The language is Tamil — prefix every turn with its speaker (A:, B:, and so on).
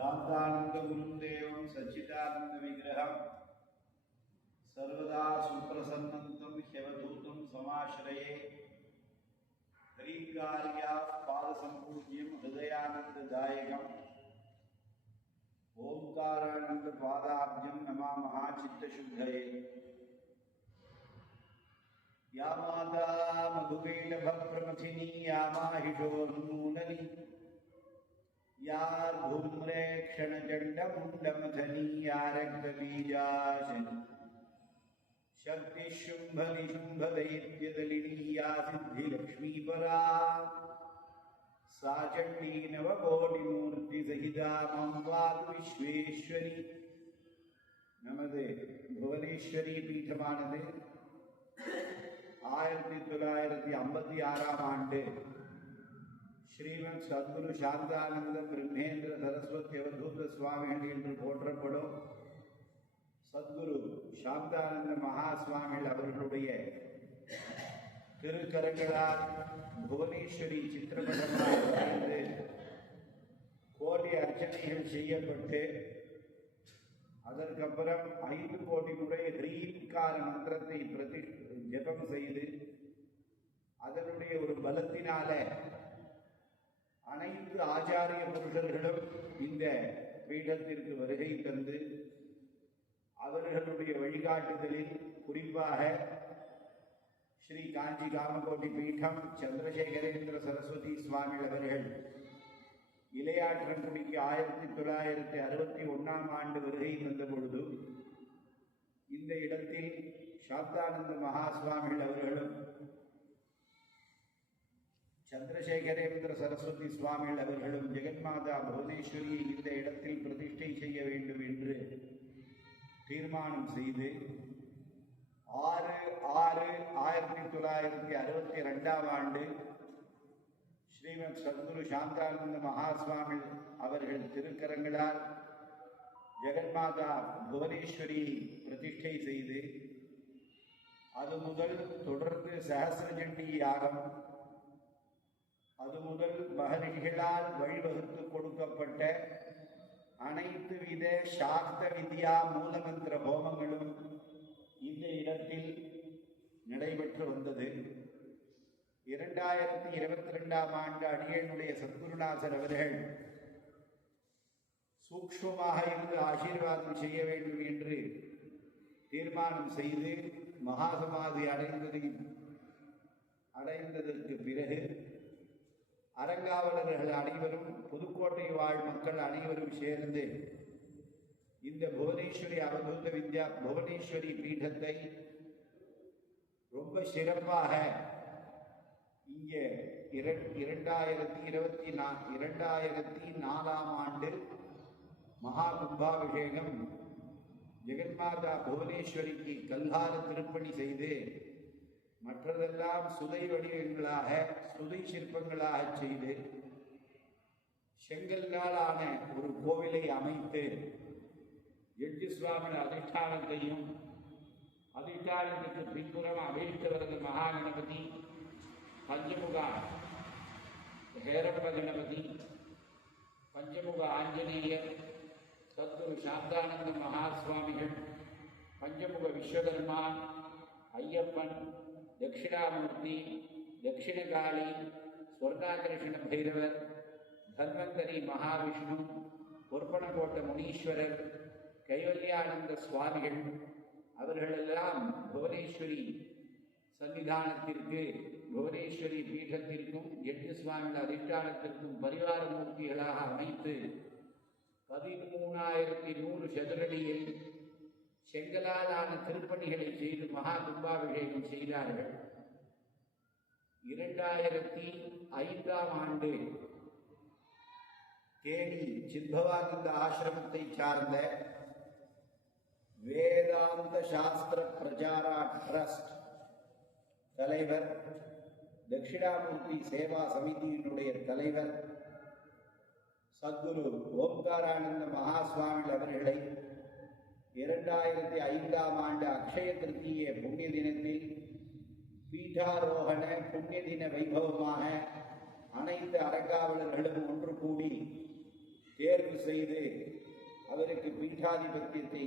A: शान्तानन्दगुरुं देवं सच्चिदानन्दविग्रहं सर्वदा सुप्रसन्नन्तं ह्यवधूतं समाश्रये। हरिकार्याः पादसम्पूज्यं हृदयानन्ददायकम्। ओङ्कारानन्दपादाब्जं नमामः चित्तशुद्धये या माता मधुवेलभप्रमथिनी या यार धूम्रे क्षण चंड मुंडमथनी आरक्त बीजासन शक्ति शुंभ निशुंभ दैव्यदलिनी या सिद्धि लक्ष्मी परा सा चंडी नवकोटिमूर्ति सहिता मम वातु विश्वेश्वरी நமது புவனேஸ்வரி பீட்டமானது ஆயிரத்தி தொள்ளாயிரத்தி ஐம்பத்தி ஆறாம் ஆண்டு ஸ்ரீமத் சத்குரு சாந்தானந்த பிரம்மேந்திர சரஸ்வதி அவதூத சுவாமிகள் என்று போற்றப்படும் சத்குரு சாந்தானந்த மகா சுவாமிகள் அவர்களுடைய திருக்கரங்களால் புவனேஸ்வரி சித்திரப்படமாக கோடி அர்ச்சனைகள் செய்யப்பட்டு அதற்கப்புறம் ஐந்து கோடி முறை ஹ்ரீம்கார மந்திரத்தை பிரதி ஜெபம் செய்து அதனுடைய ஒரு பலத்தினால அனைத்து ஆச்சாரிய புருஷர்களும் இந்த பீடத்திற்கு வருகை தந்து அவர்களுடைய வழிகாட்டுதலில் குறிப்பாக ஸ்ரீ காஞ்சி காமகோட்டி பீடம் சந்திரசேகரேந்திர சரஸ்வதி சுவாமி அவர்கள் இளையாற்றங்குடிக்கு ஆயிரத்தி தொள்ளாயிரத்தி அறுபத்தி ஒன்றாம் ஆண்டு வருகை தந்த பொழுது இந்த இடத்தில் சாப்தானந்த மகா சுவாமிகள் அவர்களும் சந்திரசேகரேந்திர சரஸ்வதி சுவாமிகள் அவர்களும் ஜெகன்மாதா புவனேஸ்வரியை இந்த இடத்தில் பிரதிஷ்டை செய்ய வேண்டும் என்று தீர்மானம் செய்து ஆறு ஆறு ஆயிரத்தி தொள்ளாயிரத்தி அறுபத்தி ரெண்டாம் ஆண்டு ஸ்ரீமத் சத்குரு சாந்தானந்த மகாஸ்வாமி அவர்கள் திருக்கரங்களால் ஜெகன்மாதா புவனேஸ்வரி பிரதிஷ்டை செய்து அது முதல் தொடர்ந்து சகசிரஜண்டி யாகம் அது முதல் மகரிஷிகளால் வழிவகுத்து கொடுக்கப்பட்ட அனைத்து வித சாஸ்திர வித்யா மூலமந்திர ஹோமங்களும் இந்த இடத்தில் நடைபெற்று வந்தது. இரண்டாயிரத்தி இருபத்தி ரெண்டாம் ஆண்டு அடியனுடைய சத்குருநாசர் அவர்கள் சூக்ஷ்மமாக இருந்து ஆசீர்வாதம் செய்ய வேண்டும் என்று தீர்மானம் செய்து மகாசமாதி அடைந்ததை அடைந்ததற்கு பிறகு அரங்காவலர்கள் அனைவரும் புதுக்கோட்டை வாழ் மக்கள் அனைவரும் சேர்ந்து இந்த புவனேஸ்வரி அவதூத வித்யா புவனேஸ்வரி பீடத்தை ரொம்ப சிறப்பாக இங்கே இரண் இரண்டாயிரத்தி இருபத்தி நா இரண்டாயிரத்தி நாலாம் ஆண்டு மகா கும்பாபிஷேகம் ஜெகன்மாதா புவனேஸ்வரிக்கு கல்லார திருப்பணி செய்து மற்றதெல்லாம் சுதை வடிவங்களாக சுதை சிற்பங்களாக செய்து செங்கல்லால் ஆன ஒரு கோவிலை அமைத்து எட்டு சுவாமியின் அதிஷ்டானத்தையும் அதிஷ்டானத்துக்கு பின்புறம் மகா கணபதி பஞ்சமுக ஹேரப்ப கணபதி பஞ்சமுக ஆஞ்சநேயர் சத்குரு சாந்தானந்த மகாசுவாமிகள் பஞ்சமுக விஸ்வகர்மா ஐயப்பன் தட்சிணாமூர்த்தி தட்சிணகாலி ஸ்வர்ணாகர்ஷண பைரவர் தன்வந்தரி மகாவிஷ்ணு பொற்பனக்கோட்ட முனீஸ்வரர் கைவல்யானந்த சுவாமிகள் அவர்களெல்லாம் புவனேஸ்வரி சன்னிதானத்திற்கு புவனேஸ்வரி பீடத்திற்கும் எட்டு சுவாமிகள் அதிஷ்டானத்திற்கும் பரிவார மூர்த்திகளாக அமைத்து பதிமூணாயிரத்தி நூறு சதுரடியில் செங்கலாலான திருப்பணிகளை செய்து மகா கும்பாபிஷேகம் செய்தார்கள். இரண்டாயிரத்தி ஐந்தாம் ஆண்டு தேனி சித்பவானந்த ஆசிரமத்தை சார்ந்த வேதாந்த சாஸ்திர பிரச்சாரா ட்ரஸ்ட் தலைவர் தட்சிணாமூர்த்தி சேவா சமிதியினுடைய தலைவர் சத்குரு ஓம்காரானந்த மகாஸ்வாமி அவர்களை இரண்டாயிரத்தி ஐந்தாம் ஆண்டு அக்ஷய திருத்திய புண்ணிய தினத்தில் பீட்டாரோகண புண்ணிய தின வைபவமாக அனைத்து அறங்காவலர்களும் ஒன்று கூடி தேர்வு செய்து அவருக்கு பீட்டாதிபத்தியத்தை